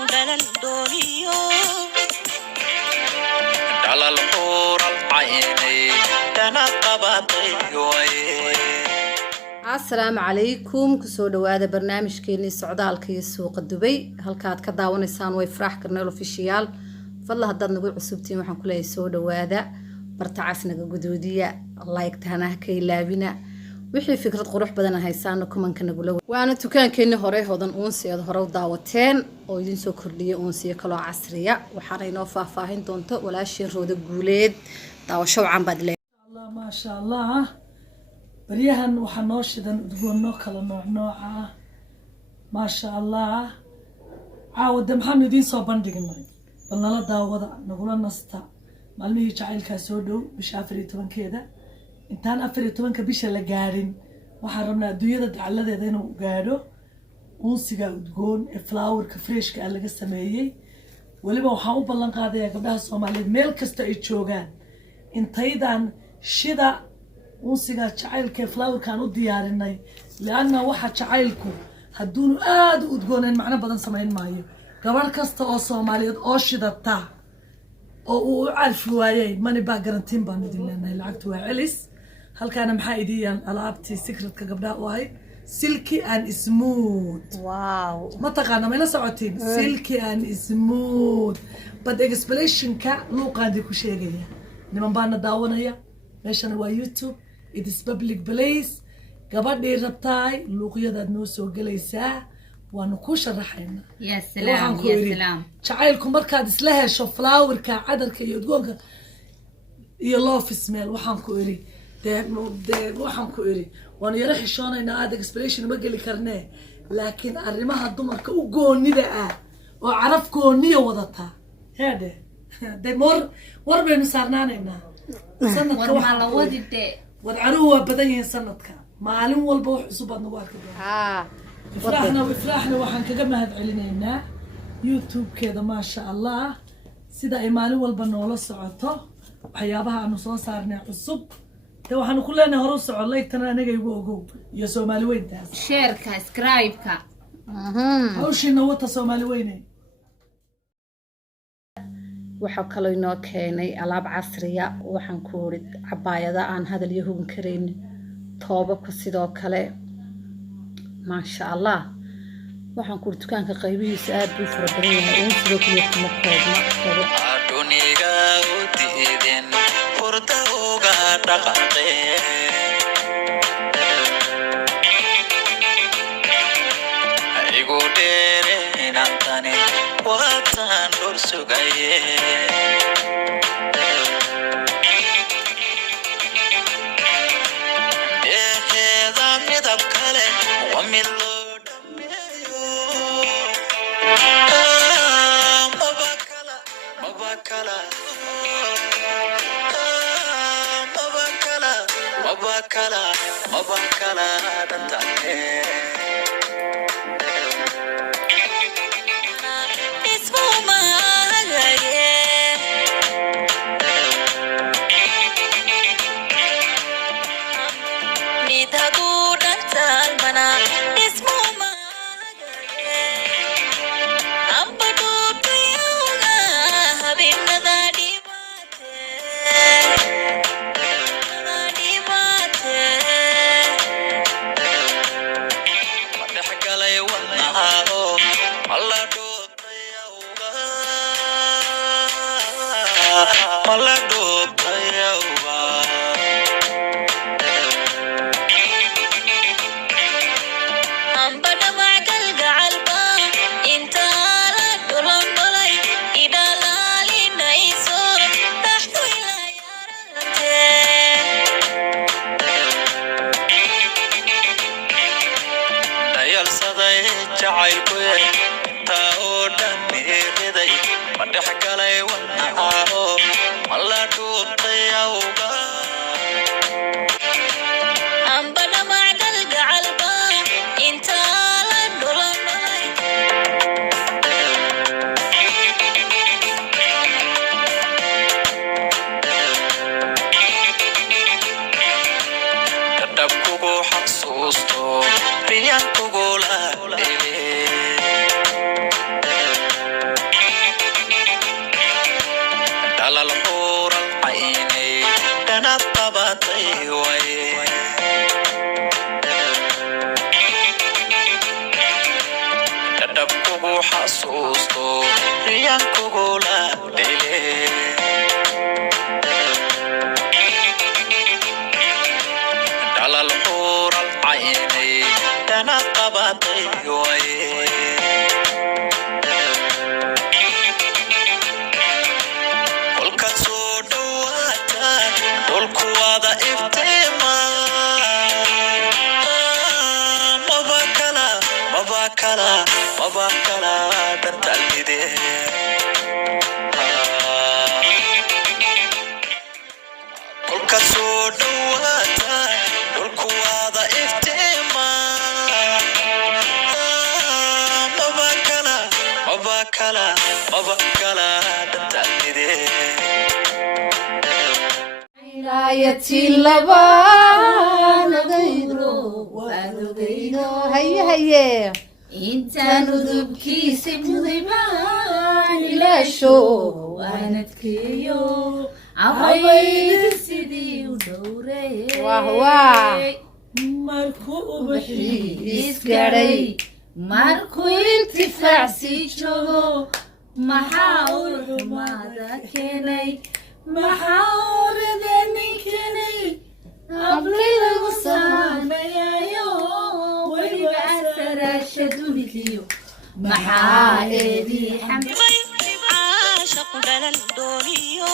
ودلال دونيو دلال قور العيني دنا قبطي السلام عليكم كسو دواده برنامجكيني سocdaalka iyo suuqa Dubai halkaad ka daawanaysaan way farax karneel official fadlan haddaad nagu cusubtiin waxaan ku leeyahay soo dhawaada bartacaasnaga gudoodiya like tana ka ilaabina wixii fikrad qurux badan haysaano kumanka nagu la waana dukaankeena hore hodan uunsiyeed hore u daawateen oo idin soo kordhiyay uunsiye kala casriya waxaan inoo faahfaahin doonto walaashii rooda guuleed daawasho wacan baad leeyahay Allah ma sha Allah بريهن وحناشدن تقولنا كلا نوع ما شاء الله عاود محمد دين صابن دقنا بلنا لا داوضة نقول نستا معلمي جعل كاسودو مش أفريتون كذا إنتان أفريتون كبيش اللي قارين وحرمنا دوية على ذا ذنو قارو ونسيجا تقول فلاور كفريش كألا قسمية واللي بوحاول بلنا قاعدة قبلها الصومالي ميل كستأيتشوغان إنتايدان شدا ونسيجا جعل كفلاور كانوا ديارنا لأنه واحد جعلكم هدون وتقولن معنا بدن سمعين مايو قبل كسته أو صوماليات أو شدتا أو ألف وايين ماني باقرنتين بانديلنا لعبت وعليس هل كان محايديا ألعبتي سكرت كقبلها واي سلكي أن سموث واو ما تقانا ما نسعتين سلكي أن سموث بد إكسبليشن كا لو قادي كشيء نمان بانا داونا هي ماشان هو يوتيوب it is public place gabadhii rabtaay luuqyadaad noo soo galaysaa waanu ku sharaxaynaa ya salaam jacaylku markaad isla hesho flowerka cadarka iyo udgoonka iyo love smell waxaan ku iri waxaan ku iri waan yara xishoonaynaa aad expression ma geli karnee laakiin arrimaha dumarka u goonida ah oo caraf gooniya wadata heede de war baynu saarnaanaynaa sanadka waxaa la wadide wadcaruhu waa badan yihiin sanadka maalin walba wax cusub aad nagu arki doontaa ifraaxna waxaan kaga mahad celinaynaa youtube-keeda maasha allah sida ay maalin walba noola socoto waxyaabaha aanu soo saarnay cusub dee waxaanu ku leenahay hore u soco like-tana anaga igu ogow iyo soomaali weyntaas share-ka subscribe-ka hawshiina wata soomaali weyne waxa kale inoo keenay alaab casriya waxaan ku orid cabaayada aan hadal iyo hubin kareyn toobabka sidoo kale ma sha Allah waxaan ku dukaanka qaybihiisa aad u fara badan yahay oo sidoo kale kuma koobna aduniga u diideen furta uga dhaqaqeen igu dheereen antani watan dhul sugayeen Mabakala dantane xasuusto riyan kugu la lagu xasuusto riyaan kugula dhele dhalal xural caynay dana qabatay waye kolkaad soo dhawaata dhulku wada iftiima mabakala dantalmide kolkaad soo dhawaata dhulku wada iftiima mabakala dantalmide ilaayati labaan ogaydo waan ogaydo haye intaan udubkiisa muday baan ilaasho waan adkeeyo cabayda sidii u dhowray markuu ubaxii isgaray markuu intifaacsi joogo maxaa u xumaada keenay maxaa uridani keenay habli lagu saameeyayo weliba asaraasha dunigiyo maxaa eedii xamay caashaqu dhalal dooniyo